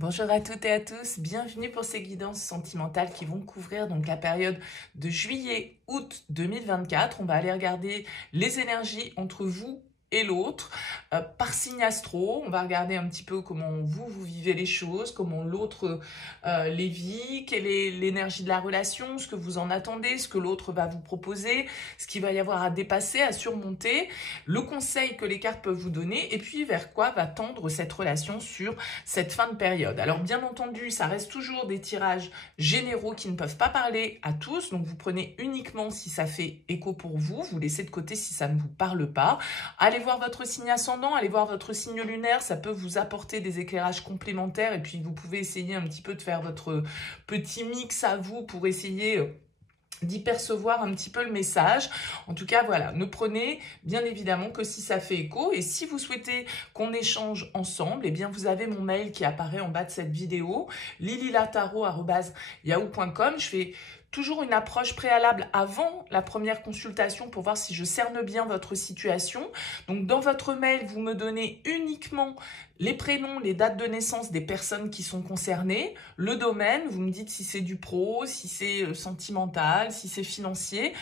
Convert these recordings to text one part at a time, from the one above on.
Bonjour à toutes et à tous, bienvenue pour ces guidances sentimentales qui vont couvrir donc la période de juillet-août 2024. On va aller regarder les énergies entre vous et l'autre par signe astro. On va regarder un petit peu comment vous vivez les choses, comment l'autre les vit, quelle est l'énergie de la relation, ce que vous en attendez, ce que l'autre va vous proposer, ce qu'il va y avoir à dépasser, à surmonter, le conseil que les cartes peuvent vous donner et puis vers quoi va tendre cette relation sur cette fin de période. Alors bien entendu, ça reste toujours des tirages généraux qui ne peuvent pas parler à tous, donc vous prenez uniquement si ça fait écho pour vous, vous laissez de côté si ça ne vous parle pas. Allez voir votre signe ascendant, allez voir votre signe lunaire, ça peut vous apporter des éclairages complémentaires et puis vous pouvez essayer un petit peu de faire votre petit mix à vous pour essayer d'y percevoir un petit peu le message. En tout cas, voilà, ne prenez bien évidemment que si ça fait écho. Et si vous souhaitez qu'on échange ensemble, eh bien, vous avez mon mail qui apparaît en bas de cette vidéo, lililataro@yahoo.com. Je fais toujours une approche préalable avant la première consultation pour voir si je cerne bien votre situation. Donc, dans votre mail, vous me donnez uniquement les prénoms, les dates de naissance des personnes qui sont concernées, le domaine, vous me dites si c'est du pro, si c'est sentimental, si c'est financier,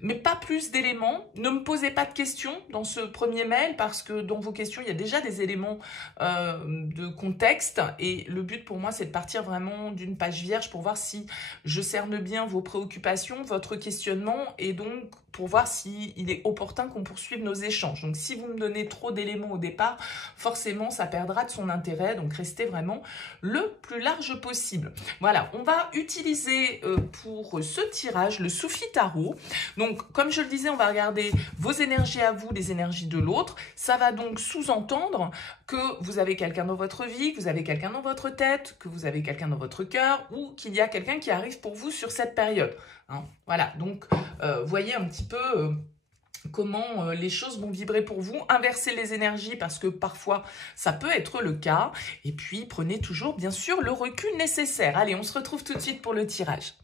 mais pas plus d'éléments. Ne me posez pas de questions dans ce premier mail parce que dans vos questions, il y a déjà des éléments de contexte et le but pour moi, c'est de partir vraiment d'une page vierge pour voir si je cerne bien vos préoccupations, votre questionnement et donc pour voir s'il est opportun qu'on poursuive nos échanges. Donc, si vous me donnez trop d'éléments au départ, forcément, ça perdra de son intérêt. Donc, restez vraiment le plus large possible. Voilà, on va utiliser pour ce tirage le Soufi Tarot. Donc, comme je le disais, on va regarder vos énergies à vous, les énergies de l'autre. Ça va donc sous-entendre que vous avez quelqu'un dans votre vie, que vous avez quelqu'un dans votre tête, que vous avez quelqu'un dans votre cœur ou qu'il y a quelqu'un qui arrive pour vous sur cette période. Hein, voilà, donc voyez un petit peu comment les choses vont vibrer pour vous. Inversez les énergies parce que parfois ça peut être le cas. Et puis prenez toujours bien sûr le recul nécessaire. Allez, on se retrouve tout de suite pour le tirage.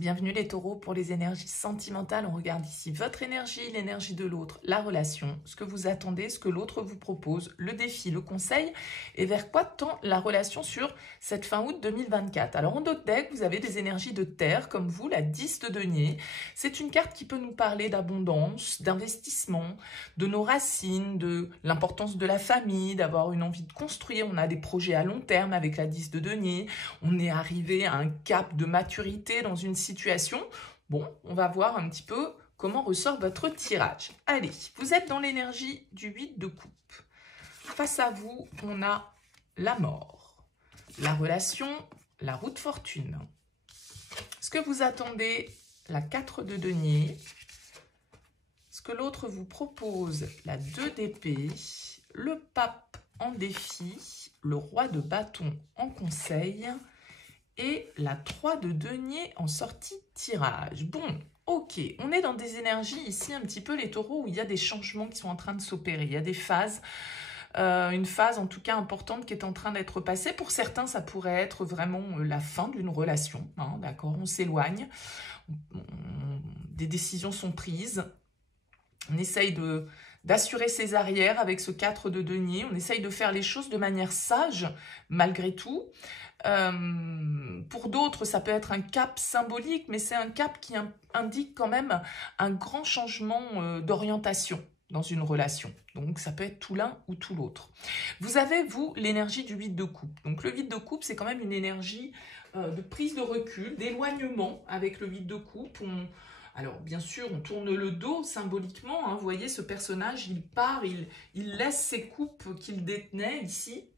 Bienvenue les taureaux pour les énergies sentimentales. On regarde ici votre énergie, l'énergie de l'autre, la relation, ce que vous attendez, ce que l'autre vous propose, le défi, le conseil et vers quoi tend la relation sur cette fin août 2024. Alors en d'autres decks, vous avez des énergies de terre comme vous, la 10 de denier. C'est une carte qui peut nous parler d'abondance, d'investissement, de nos racines, de l'importance de la famille, d'avoir une envie de construire. On a des projets à long terme avec la 10 de denier. On est arrivé à un cap de maturité dans une situation. Bon, on va voir un petit peu comment ressort votre tirage. Allez, vous êtes dans l'énergie du 8 de coupe. Face à vous, on a la mort, la relation, la roue de fortune. Ce que vous attendez, la 4 de denier. Ce que l'autre vous propose, la 2 d'épée, le pape en défi, le roi de bâton en conseil et la 3 de denier en sortie tirage. Bon, ok, on est dans des énergies ici un petit peu les taureaux où il y a des changements qui sont en train de s'opérer. Il y a des phases, une phase en tout cas importante qui est en train d'être passée. Pour certains, ça pourrait être vraiment la fin d'une relation. Hein, d'accord, on s'éloigne, des décisions sont prises. On essaye d'assurer ses arrières avec ce 4 de denier. On essaye de faire les choses de manière sage malgré tout. Pour d'autres, ça peut être un cap symbolique, mais c'est un cap qui indique quand même un grand changement d'orientation dans une relation. Donc, ça peut être tout l'un ou tout l'autre. Vous avez, vous, l'énergie du 8 de coupe. Donc, le 8 de coupe, c'est quand même une énergie de prise de recul, d'éloignement avec le 8 de coupe. Alors, bien sûr, on tourne le dos symboliquement. Hein, vous voyez, ce personnage, il part, il laisse ses coupes qu'il détenait ici.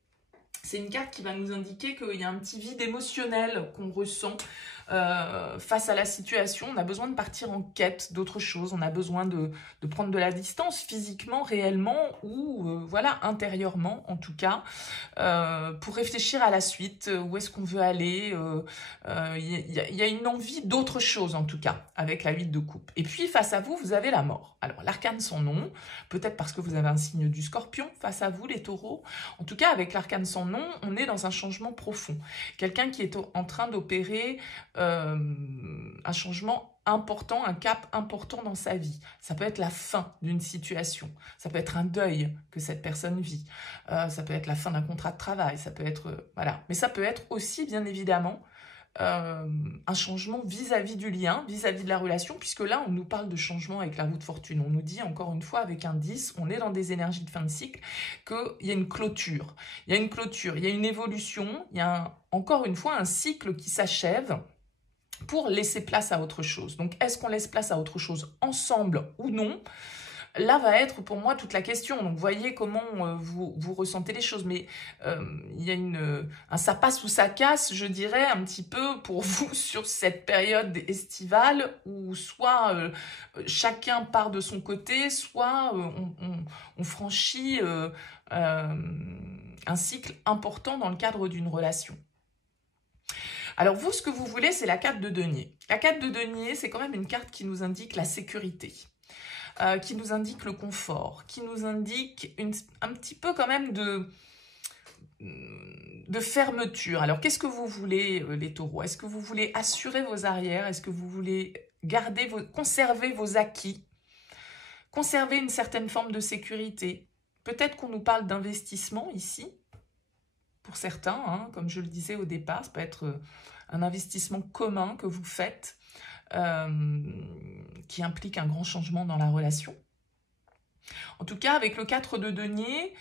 C'est une carte qui va nous indiquer qu'il y a un petit vide émotionnel qu'on ressent face à la situation. On a besoin de partir en quête d'autre chose. On a besoin de prendre de la distance physiquement, réellement ou voilà, intérieurement en tout cas pour réfléchir à la suite. Où est-ce qu'on veut aller y a une envie d'autre chose en tout cas avec la 8 de coupe. Et puis face à vous, vous avez la mort. Alors l'arcane sans nom, peut-être parce que vous avez un signe du scorpion face à vous les taureaux. En tout cas avec l'arcane sans nom, on est dans un changement profond. Quelqu'un qui est en train d'opérer un changement important, un cap important dans sa vie. Ça peut être la fin d'une situation, ça peut être un deuil que cette personne vit, ça peut être la fin d'un contrat de travail, ça peut être... voilà. Mais ça peut être aussi, bien évidemment, un changement vis-à-vis du lien, vis-à-vis de la relation, puisque là, on nous parle de changement avec la roue de fortune. On nous dit, encore une fois, avec un 10, on est dans des énergies de fin de cycle, qu'il y a une clôture. Il y a une clôture, il y a une évolution, il y a encore une fois un cycle qui s'achève pour laisser place à autre chose. Donc, est-ce qu'on laisse place à autre chose ensemble ou non ? Là va être pour moi toute la question. Donc, voyez comment vous ressentez les choses. Mais il y a un ça passe ou ça casse, je dirais, un petit peu pour vous sur cette période estivale où soit chacun part de son côté, soit on franchit un cycle important dans le cadre d'une relation. Alors vous, ce que vous voulez, c'est la carte de denier. La carte de denier, c'est quand même une carte qui nous indique la sécurité. Qui nous indique le confort, qui nous indique un petit peu quand même de fermeture. Alors, qu'est-ce que vous voulez, les taureaux? Est-ce que vous voulez assurer vos arrières? Est-ce que vous voulez conserver vos acquis? Conserver une certaine forme de sécurité? Peut-être qu'on nous parle d'investissement ici, pour certains, hein, comme je le disais au départ, ça peut être un investissement commun que vous faites, qui implique un grand changement dans la relation. En tout cas, avec le 4 de denier,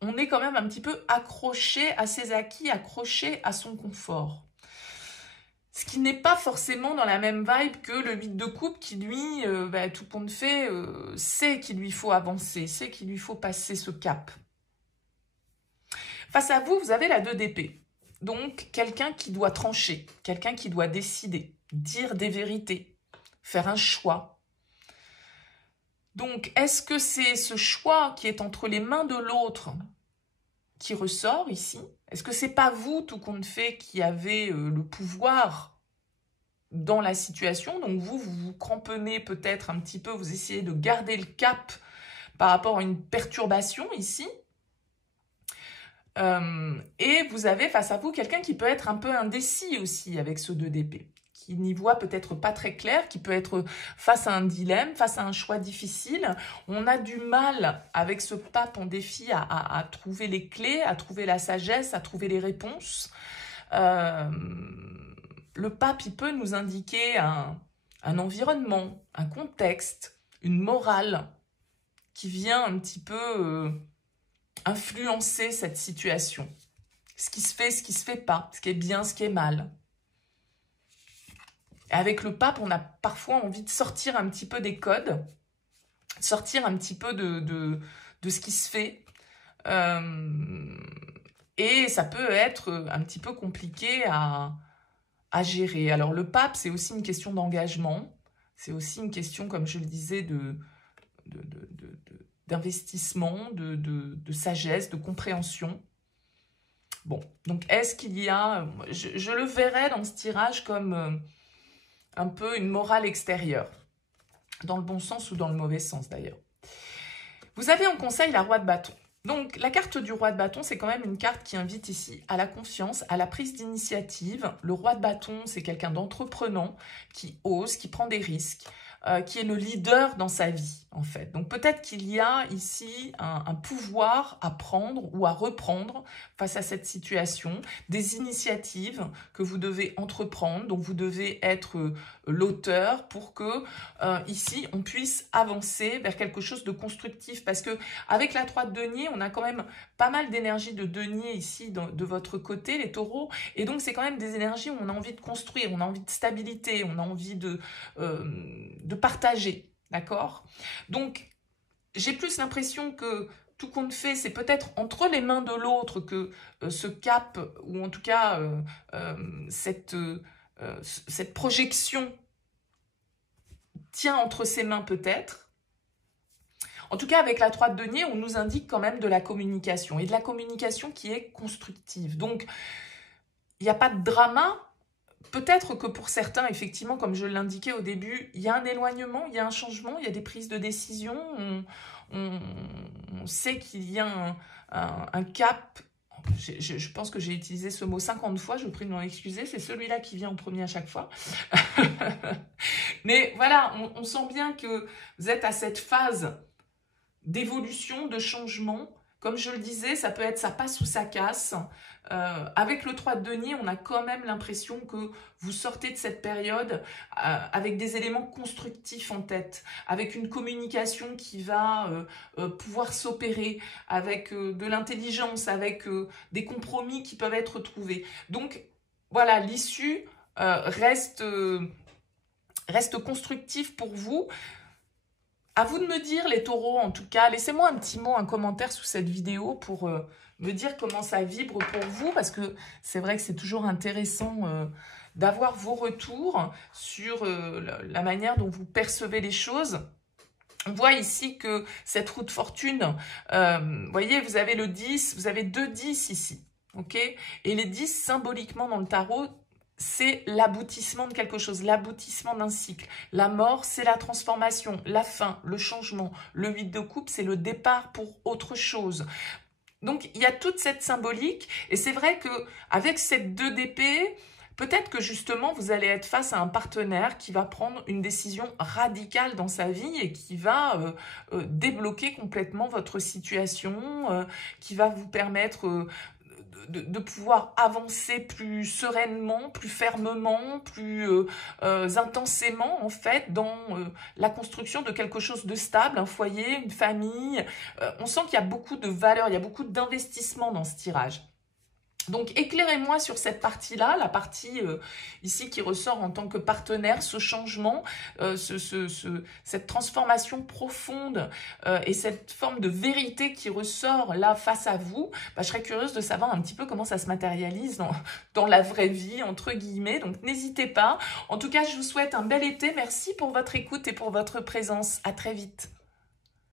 on est quand même un petit peu accroché à ses acquis, accroché à son confort. Ce qui n'est pas forcément dans la même vibe que le 8 de coupe qui, lui, tout compte fait, sait qu'il lui faut avancer, sait qu'il lui faut passer ce cap. Face à vous, vous avez la 2 d'épée. Donc, quelqu'un qui doit trancher, quelqu'un qui doit décider, dire des vérités, faire un choix. Donc, est-ce que c'est ce choix qui est entre les mains de l'autre qui ressort ici? Est-ce que c'est pas vous, tout compte fait, qui avez le pouvoir dans la situation? Donc, vous vous cramponnez peut-être un petit peu, vous essayez de garder le cap par rapport à une perturbation ici. Et vous avez face à vous quelqu'un qui peut être un peu indécis aussi avec ce 2 d'épée, qui n'y voit peut-être pas très clair, qui peut être face à un dilemme, face à un choix difficile. On a du mal avec ce pape en défi à trouver les clés, à trouver la sagesse, à trouver les réponses. Le pape, il peut nous indiquer un environnement, un contexte, une morale qui vient un petit peu influencer cette situation. Ce qui se fait, ce qui se fait pas, ce qui est bien, ce qui est mal. Et avec le pape, on a parfois envie de sortir un petit peu des codes, sortir un petit peu de ce qui se fait. Et ça peut être un petit peu compliqué à gérer. Alors le pape, c'est aussi une question d'engagement. C'est aussi une question, comme je le disais, d'investissement, de sagesse, de compréhension. Bon, donc est-ce qu'il y a... Je le verrais dans ce tirage comme un peu une morale extérieure, dans le bon sens ou dans le mauvais sens d'ailleurs. Vous avez en conseil la roi de bâton. Donc la carte du roi de bâton, c'est quand même une carte qui invite ici à la confiance, à la prise d'initiative. Le roi de bâton, c'est quelqu'un d'entreprenant, qui ose, qui prend des risques, qui est le leader dans sa vie, en fait. Donc peut-être qu'il y a ici un pouvoir à prendre ou à reprendre face à cette situation, des initiatives que vous devez entreprendre, donc vous devez être l'auteur pour que ici on puisse avancer vers quelque chose de constructif, parce que avec la 3 de denier, on a quand même pas mal d'énergie de denier ici de votre côté, les taureaux, et donc c'est quand même des énergies où on a envie de construire, on a envie de stabilité, on a envie de partager, d'accord? Donc, j'ai plus l'impression que tout compte fait, c'est peut-être entre les mains de l'autre que ce cap, ou en tout cas cette projection tient entre ses mains peut-être. En tout cas, avec la 3 de denier, on nous indique quand même de la communication, et de la communication qui est constructive. Donc, il n'y a pas de drama. Peut-être que pour certains, effectivement, comme je l'indiquais au début, il y a un éloignement, il y a un changement, il y a des prises de décision. On sait qu'il y a un cap je pense que j'ai utilisé ce mot 50 fois, je vous prie de m'en excuser, c'est celui-là qui vient en premier à chaque fois. Mais voilà, on sent bien que vous êtes à cette phase d'évolution, de changement. Comme je le disais, ça peut être ça passe ou ça casse. Avec le 3 de denier, on a quand même l'impression que vous sortez de cette période avec des éléments constructifs en tête, avec une communication qui va pouvoir s'opérer, avec de l'intelligence, avec des compromis qui peuvent être trouvés. Donc voilà, l'issue reste constructive pour vous. À vous de me dire, les taureaux, en tout cas, laissez-moi un petit mot, un commentaire sous cette vidéo pour me dire comment ça vibre pour vous, parce que c'est vrai que c'est toujours intéressant d'avoir vos retours sur la manière dont vous percevez les choses. On voit ici que cette roue de fortune, vous voyez, vous avez le 10, vous avez 2 10 ici, ok? Et les 10, symboliquement dans le tarot, c'est l'aboutissement de quelque chose, l'aboutissement d'un cycle. La mort, c'est la transformation, la fin, le changement. Le 8 de coupe, c'est le départ pour autre chose. Donc, il y a toute cette symbolique. Et c'est vrai qu'avec cette 2 d'épée, peut-être que justement, vous allez être face à un partenaire qui va prendre une décision radicale dans sa vie et qui va débloquer complètement votre situation, qui va vous permettre de pouvoir avancer plus sereinement, plus fermement, plus intensément en fait dans la construction de quelque chose de stable, un foyer, une famille. On sent qu'il y a beaucoup de valeur, il y a beaucoup d'investissement dans ce tirage. Donc, éclairez-moi sur cette partie-là, la partie ici qui ressort en tant que partenaire, ce changement, cette transformation profonde et cette forme de vérité qui ressort là face à vous. Je serais curieuse de savoir un petit peu comment ça se matérialise dans la vraie vie, entre guillemets. Donc, n'hésitez pas. En tout cas, je vous souhaite un bel été. Merci pour votre écoute et pour votre présence. À très vite.